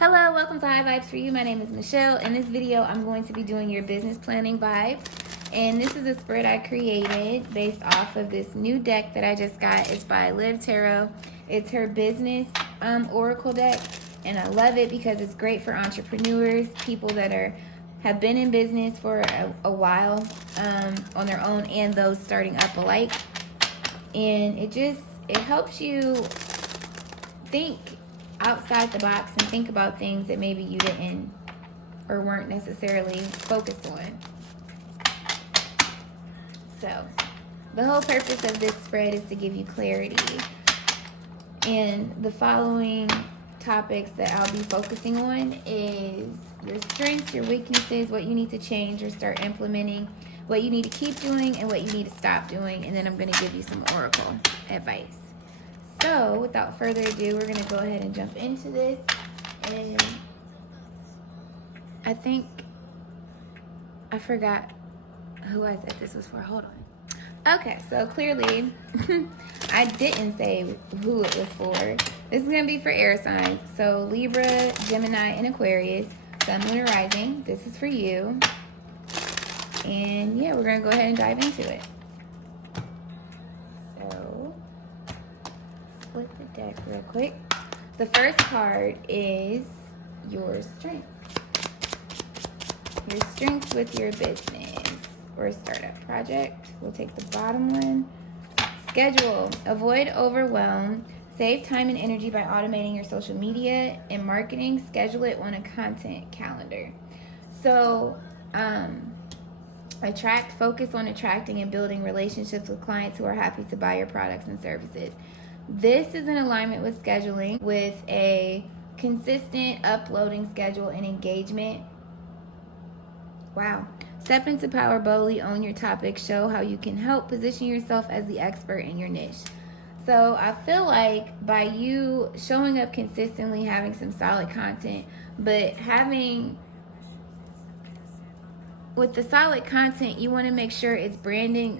Hello, welcome to High Vibes for You. My name is Michelle. In this video, I'm going to be doing your business planning vibes. And this is a spread I created based off of this new deck that I just got. It's by Liv Tarot. It's her business oracle deck. And I love it because it's great for entrepreneurs, people that have been in business for a while on their own, and those starting up alike. And it helps you think outside the box and think about things that maybe you didn't or weren't necessarily focused on. So the whole purpose of this spread is to give you clarity. And the following topics that I'll be focusing on is your strengths, your weaknesses, what you need to change or start implementing, what you need to keep doing, and what you need to stop doing. And then I'm going to give you some oracle advice. So, without further ado, we're going to go ahead and jump into this. And I think I forgot who I said this was for. Hold on. Okay, so clearly I didn't say who it was for. This is going to be for air signs. So, Libra, Gemini, and Aquarius, Sun, Moon, and Rising. This is for you. And yeah, we're going to go ahead and dive into it. Split the deck real quick. The first card is your strengths. Your strengths with your business or startup project. We'll take the bottom one. Schedule. Avoid overwhelm. Save time and energy by automating your social media and marketing. Schedule it on a content calendar. So, focus on attracting and building relationships with clients who are happy to buy your products and services. This is in alignment with scheduling, with a consistent uploading schedule and engagement. Wow. Step into power boldly, own your topic, show how you can help position yourself as the expert in your niche. So I feel like by you showing up consistently, having some solid content, but with the solid content, you want to make sure it's branded.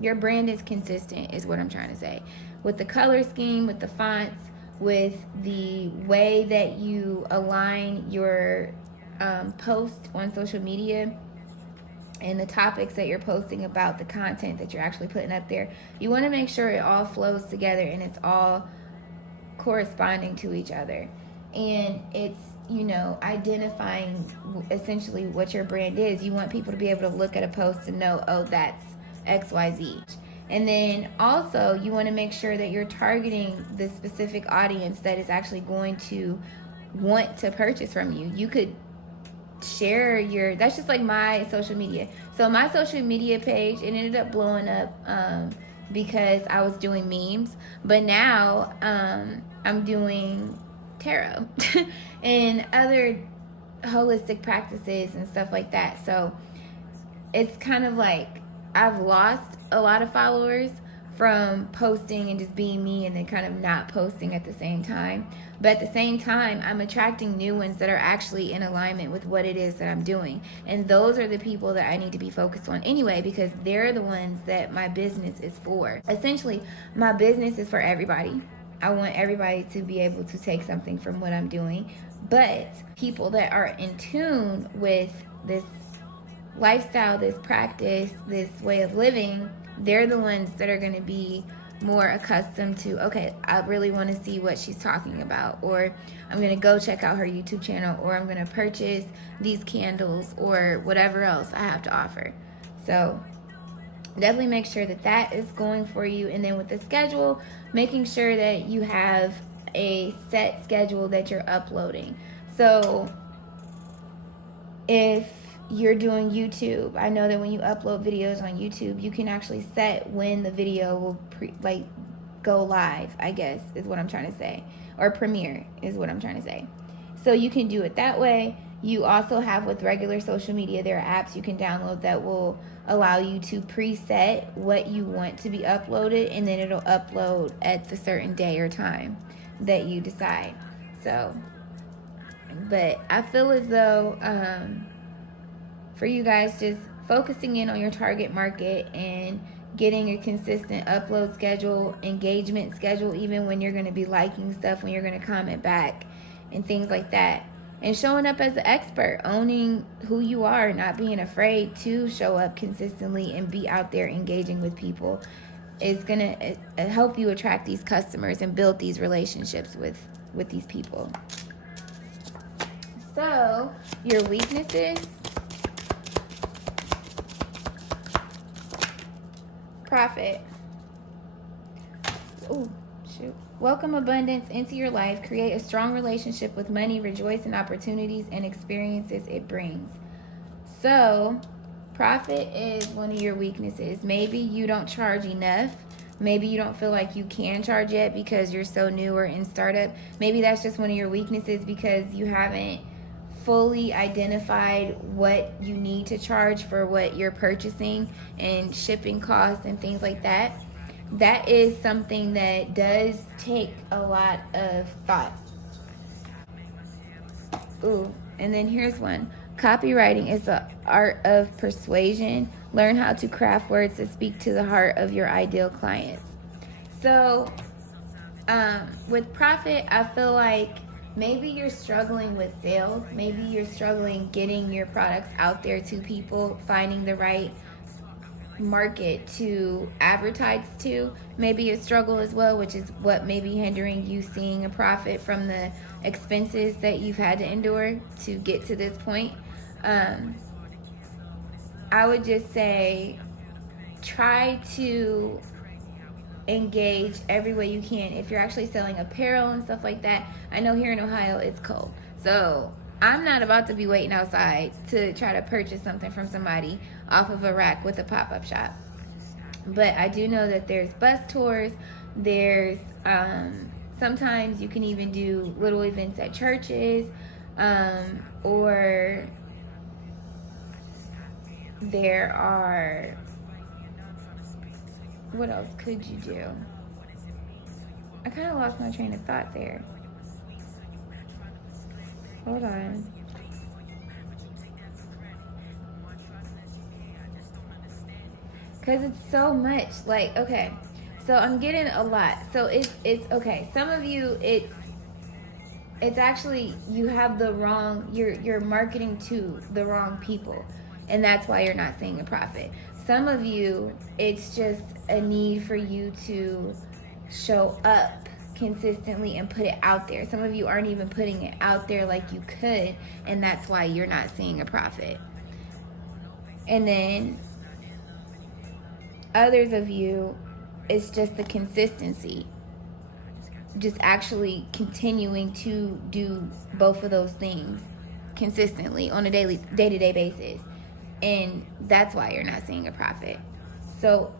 Your brand is consistent, is what I'm trying to say. With the color scheme, with the fonts, with the way that you align your post on social media and the topics that you're posting about, the content that you're actually putting up there. You want to make sure it all flows together and it's all corresponding to each other. And it's, identifying essentially what your brand is. You want people to be able to look at a post and know, oh, that's XYZ. And then also you want to make sure that you're targeting the specific audience that is actually going to want to purchase from you. You could share that's just like my social media. So my social media page, it ended up blowing up because I was doing memes, but now I'm doing tarot and other holistic practices and stuff like that. So it's kind of like I've lost a lot of followers from posting and just being me and then kind of not posting at the same time. But at the same time, I'm attracting new ones that are actually in alignment with what it is that I'm doing. And those are the people that I need to be focused on anyway, because they're the ones that my business is for. Essentially, my business is for everybody. I want everybody to be able to take something from what I'm doing. But people that are in tune with this lifestyle, this practice, this way of living, they're the ones that are going to be more accustomed to, okay, I really want to see what she's talking about, or I'm going to go check out her YouTube channel, or I'm going to purchase these candles or whatever else I have to offer. So definitely make sure that is going for you. And then with the schedule, making sure that you have a set schedule that you're uploading. So if you're doing YouTube, I know that when you upload videos on YouTube, you can actually set when the video will go live, I guess is what I'm trying to say, or premiere is what I'm trying to say. So you can do it that way. You also have, with regular social media, there are apps you can download that will allow you to preset what you want to be uploaded, and then it'll upload at the certain day or time that you decide. So, but I feel as though for you guys, just focusing in on your target market and getting a consistent upload schedule, engagement schedule, even when you're going to be liking stuff, when you're going to comment back, and things like that. And showing up as an expert, owning who you are, not being afraid to show up consistently and be out there engaging with people is going to help you attract these customers and build these relationships with these people. So, your weaknesses: profit. Ooh, shoot. Welcome abundance into your life. Create a strong relationship with money. Rejoice in opportunities and experiences it brings. So, profit is one of your weaknesses. Maybe you don't charge enough. Maybe you don't feel like you can charge yet because you're so new or in startup. Maybe that's just one of your weaknesses because you haven't fully identified what you need to charge for what you're purchasing and shipping costs and things like that. That is something that does take a lot of thought. Ooh, and then here's one. Copywriting is the art of persuasion. Learn how to craft words that speak to the heart of your ideal clients. So, with profit, I feel like maybe you're struggling with sales. Maybe you're struggling getting your products out there to people, finding the right market to advertise to. Maybe a struggle as well, which is what may be hindering you seeing a profit from the expenses that you've had to endure to get to this point. I would just say try to engage every way you can. If you're actually selling apparel and stuff like that, I know here in Ohio it's cold, so I'm not about to be waiting outside to try to purchase something from somebody off of a rack with a pop-up shop. But I do know that there's bus tours, there's sometimes you can even do little events at churches, or there are, what else could you do? I kind of lost my train of thought there. Hold on. Because it's so much. Like, okay. So I'm getting a lot. So it's okay. Some of you, it's actually, you have the wrong, you're marketing to the wrong people. And that's why you're not seeing a profit. Some of you, it's just a need for you to show up consistently and put it out there. Some of you aren't even putting it out there like you could, and that's why you're not seeing a profit. And then others of you, it's just the consistency. Just actually continuing to do both of those things consistently on a day-to-day basis. And that's why you're not seeing a profit. So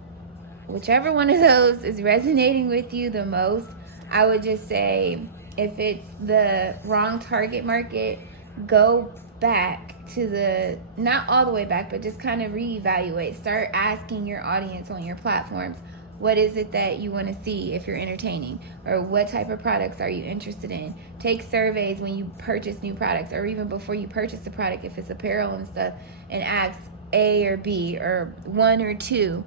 whichever one of those is resonating with you the most, I would just say, if it's the wrong target market, go back to the, not all the way back, but just kind of reevaluate. Start asking your audience on your platforms, what is it that you want to see if you're entertaining? Or what type of products are you interested in? Take surveys when you purchase new products, or even before you purchase the product, if it's apparel and stuff, and ask A or B or 1 or 2.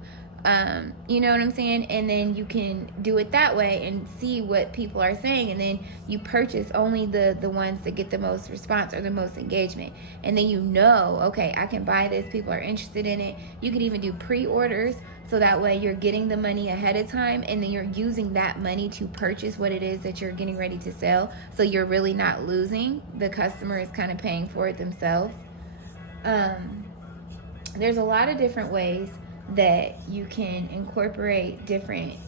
You know what I'm saying? And then you can do it that way and see what people are saying, and then you purchase only the ones that get the most response or the most engagement. And then you know, okay, I can buy this, people are interested in it. You could even do pre-orders, so that way you're getting the money ahead of time, and then you're using that money to purchase what it is that you're getting ready to sell. So you're really not losing. The customer is kind of paying for it themselves. There's a lot of different ways that you can incorporate different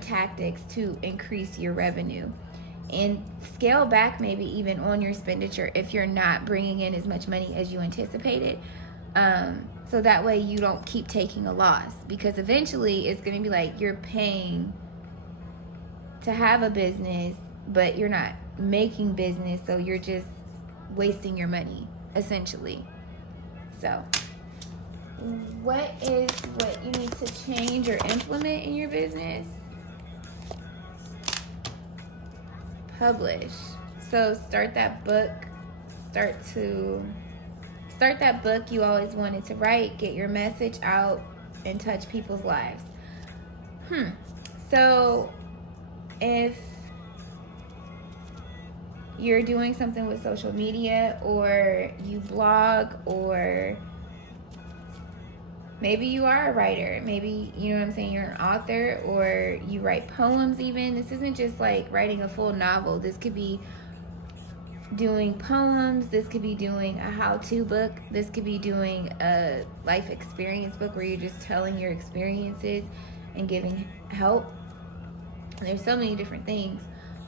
tactics to increase your revenue, and scale back maybe even on your expenditure if you're not bringing in as much money as you anticipated, so that way you don't keep taking a loss, because eventually it's going to be like you're paying to have a business but you're not making business, so you're just wasting your money essentially. So what is what you need to change or implement in your business? Publish. So start that book. Start that book you always wanted to write. Get your message out and touch people's lives. So if you're doing something with social media, or you blog, or maybe you are a writer, maybe, you know what I'm saying, you're an author, or you write poems even. This isn't just like writing a full novel. This could be doing poems. This could be doing a how-to book. This could be doing a life experience book where you're just telling your experiences and giving help. There's so many different things.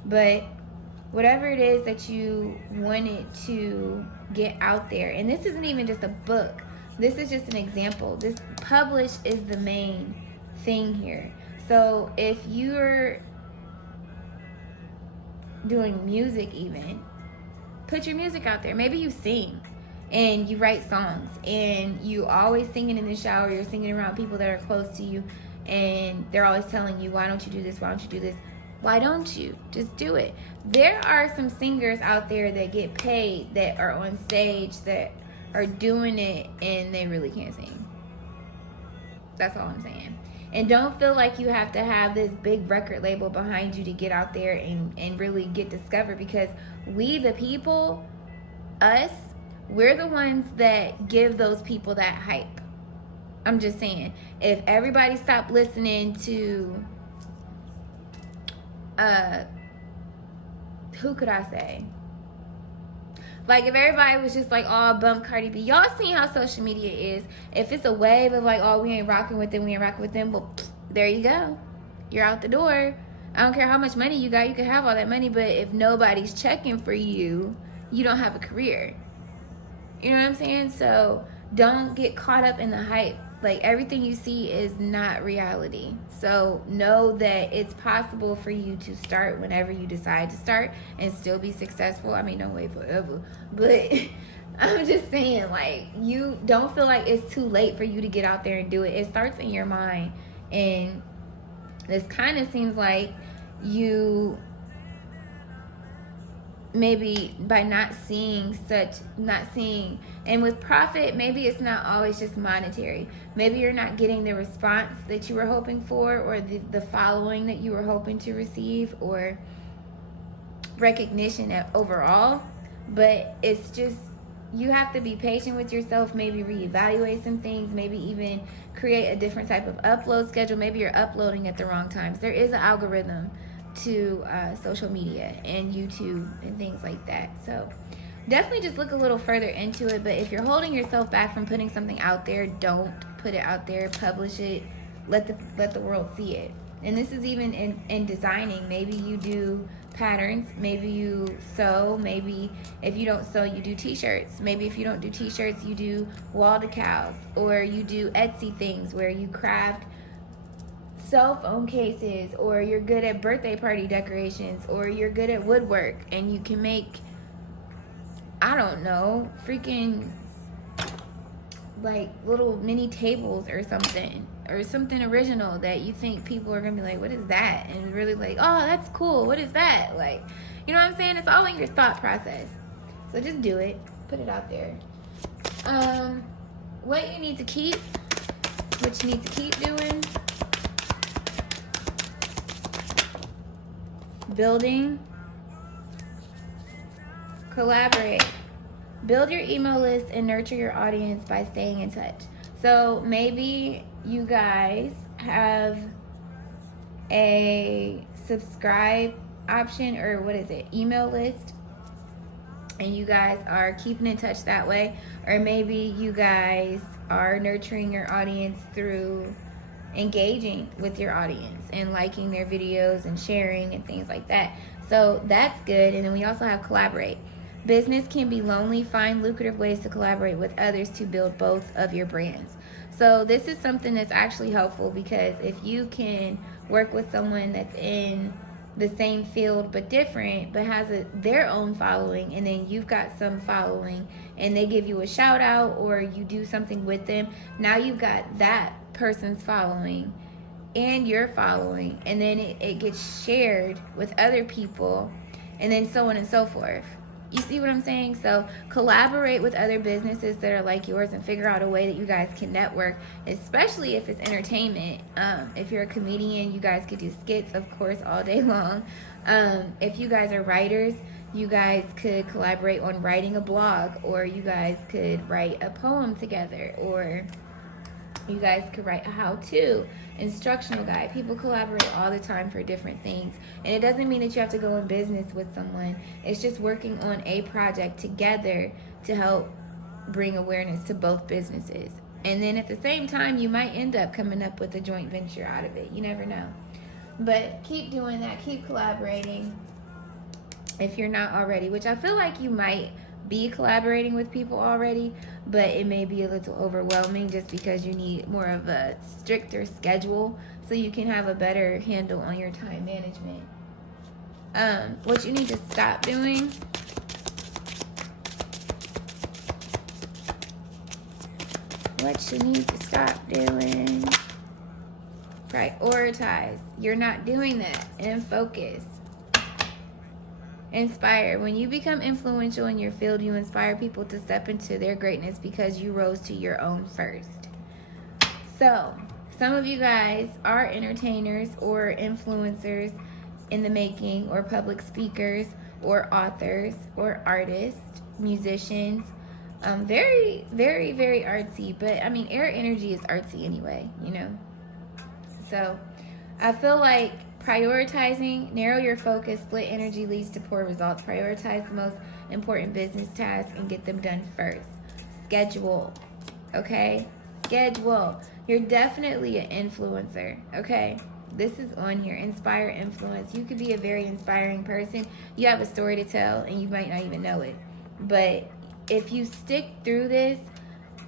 But whatever it is that you wanted to get out there, and this isn't even just a book. This is just an example. This publish is the main thing here. So if you're doing music even, put your music out there. Maybe you sing and you write songs and you always singing in the shower. You're singing around people that are close to you and they're always telling you, why don't you do this? Why don't you do this? Why don't you? Just do it. There are some singers out there that get paid, that are on stage, that are doing it, and they really can't sing. That's all I'm saying. And don't feel like you have to have this big record label behind you to get out there and really get discovered, because we, the people, us, we're the ones that give those people that hype. I'm just saying, if everybody stopped listening to who could I say? Like, if everybody was just like, oh, bump Cardi B. Y'all seen how social media is. If it's a wave of like, oh, we ain't rocking with them, well, there you go. You're out the door. I don't care how much money you got. You can have all that money, but if nobody's checking for you, you don't have a career. You know what I'm saying? So don't get caught up in the hype. Like, everything you see is not reality. So know that it's possible for you to start whenever you decide to start and still be successful. I mean, don't wait forever. But I'm just saying, like, you don't feel like it's too late for you to get out there and do it. It starts in your mind. And this kind of seems like you, maybe by not seeing, and with profit, maybe it's not always just monetary. Maybe you're not getting the response that you were hoping for, or the following that you were hoping to receive, or recognition overall. But it's just, you have to be patient with yourself, maybe reevaluate some things, maybe even create a different type of upload schedule. Maybe you're uploading at the wrong times. There is an algorithm to social media and YouTube and things like that. So definitely just look a little further into it. But if you're holding yourself back from putting something out there, don't put it out there. Publish it. Let the world see it. And this is even in designing. Maybe you do patterns. Maybe you sew. Maybe if you don't sew, you do t-shirts. Maybe if you don't do t-shirts, you do wall decals, or you do Etsy things where you craft cell phone cases, or you're good at birthday party decorations, or you're good at woodwork and you can make, I don't know, freaking like little mini tables or something original that you think people are gonna be like, what is that? And really like, oh, that's cool, what is that? Like, you know what I'm saying? It's all in your thought process. So just do it, put it out there. What you need to keep doing: building, collaborate, build your email list, and nurture your audience by staying in touch. So maybe you guys have a subscribe option, or what is it, email list, and you guys are keeping in touch that way. Or maybe you guys are nurturing your audience through engaging with your audience and liking their videos and sharing and things like that. So that's good. And then we also have collaborate. Business can be lonely. Find lucrative ways to collaborate with others to build both of your brands. So this is something that's actually helpful, because if you can work with someone that's in the same field but different, but has their own following, and then you've got some following and they give you a shout out, or you do something with them, now you've got that person's following and your following, and then it gets shared with other people, and then so on and so forth. You see what I'm saying? So collaborate with other businesses that are like yours and figure out a way that you guys can network, especially if it's entertainment. If you're a comedian, you guys could do skits, of course, all day long. If you guys are writers, you guys could collaborate on writing a blog, or you guys could write a poem together, or you guys could write a how-to instructional guide. People collaborate all the time for different things, and it doesn't mean that you have to go in business with someone. It's just working on a project together to help bring awareness to both businesses. And then at the same time, you might end up coming up with a joint venture out of it. You never know. But keep doing that. Keep collaborating if you're not already, which I feel like you might be collaborating with people already, but it may be a little overwhelming just because you need more of a stricter schedule so you can have a better handle on your time management. What you need to stop doing, prioritize. You're not doing that. And focus. Inspire. When you become influential in your field, you inspire people to step into their greatness because you rose to your own first. So, some of you guys are entertainers or influencers in the making, or public speakers, or authors, or artists, musicians. Very, very, very artsy. But, I mean, air energy is artsy anyway, you know? So, I feel like prioritizing, narrow your focus, split energy leads to poor results. Prioritize the most important business tasks and get them done first. Schedule, okay? Schedule. You're definitely an influencer, okay? This is on here. Inspire, influence. You could be a very inspiring person. You have a story to tell and you might not even know it. But if you stick through this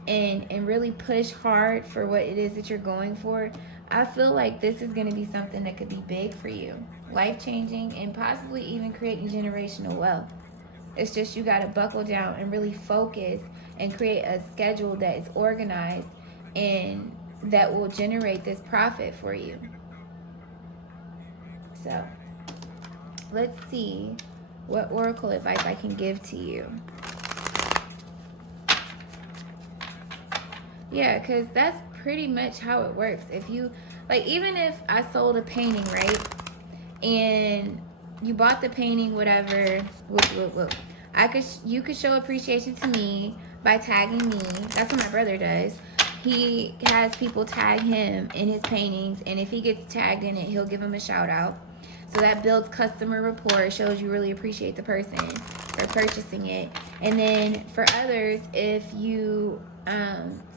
and really push hard for what it is that you're going for, I feel like this is going to be something that could be big for you, life-changing, and possibly even creating generational wealth. It's just you got to buckle down and really focus and create a schedule that is organized and that will generate this profit for you. So, let's see what oracle advice I can give to you. Yeah, because that's pretty much how it works. If you, like, even if I sold a painting, right, and you bought the painting, whatever, you could show appreciation to me by tagging me. That's what my brother does. He has people tag him in his paintings, and if he gets tagged in it, he'll give him a shout out. So that builds customer rapport, shows you really appreciate the person for purchasing it. And then for others, if you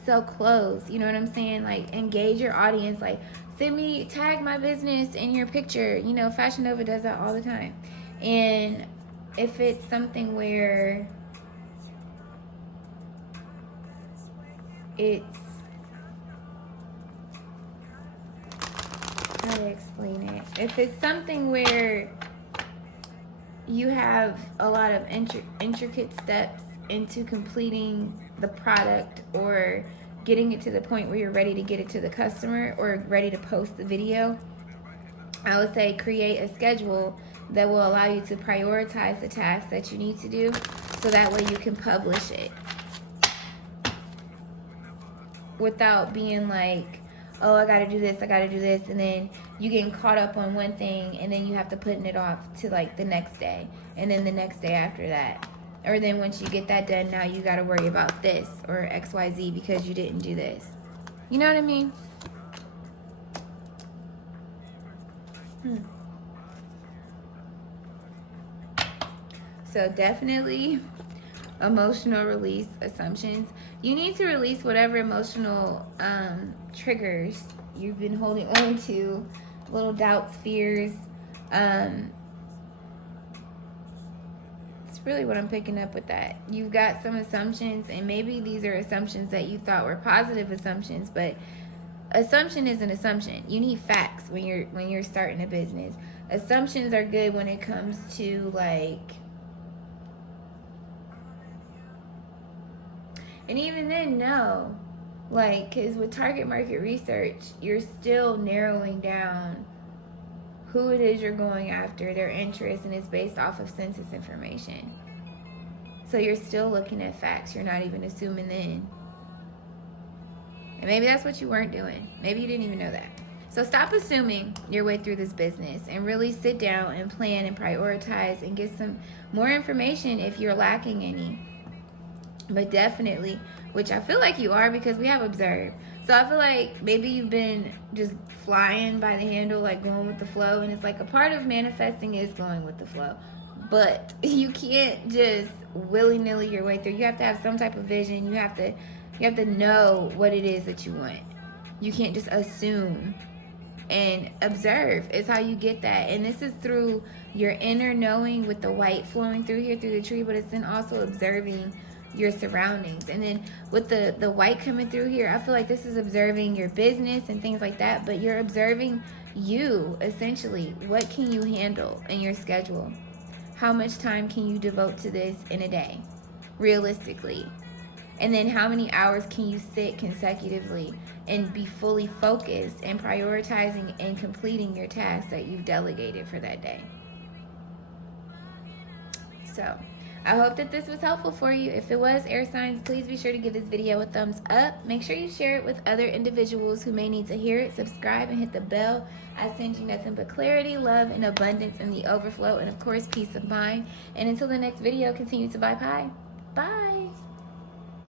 sell clothes, you know what I'm saying? Like, engage your audience. Like, tag my business in your picture. You know, Fashion Nova does that all the time. And if it's something where it's, how to explain it? If it's something where you have a lot of intricate steps into completing the product or getting it to the point where you're ready to get it to the customer or ready to post the video, I would say create a schedule that will allow you to prioritize the tasks that you need to do so that way you can publish it without being like, oh, I gotta do this, and then you getting caught up on one thing and then you have to put it off to like the next day and then the next day after that. Or then once you get that done, now you got to worry about this or XYZ because you didn't do this. You know what I mean? So definitely emotional release assumptions. You need to release whatever emotional triggers you've been holding on to, little doubts, fears. Really what I'm picking up with that. You've got some assumptions, and maybe these are assumptions that you thought were positive assumptions, but assumption is an assumption. You need facts when you're starting a business. Assumptions are good when it comes to like, and even then, no, like, because with target market research, you're still narrowing down who it is you're going after, their interests, and it's based off of census information. So you're still looking at facts. You're not even assuming then. And maybe that's what you weren't doing. Maybe you didn't even know that. So stop assuming your way through this business and really sit down and plan and prioritize and get some more information if you're lacking any. But definitely, which I feel like you are because we have observed. So I feel like maybe you've been just flying by the handle, like going with the flow. And it's like a part of manifesting is going with the flow. But you can't just willy-nilly your way through. You have to have some type of vision. You have to know what it is that you want. You can't just assume. And observe is how you get that. And this is through your inner knowing with the white flowing through here through the tree, but it's then also observing your surroundings. And then with the white coming through here, I feel like this is observing your business and things like that, but you're observing you essentially. What can you handle in your schedule? How much time can you devote to this in a day, realistically? And then how many hours can you sit consecutively and be fully focused and prioritizing and completing your tasks that you've delegated for that day? So I hope that this was helpful for you. If it was, air signs, please be sure to give this video a thumbs up. Make sure you share it with other individuals who may need to hear it. Subscribe and hit the bell. I send you nothing but clarity, love, and abundance in the overflow, and of course, peace of mind. And until the next video, continue to vibe high. Bye.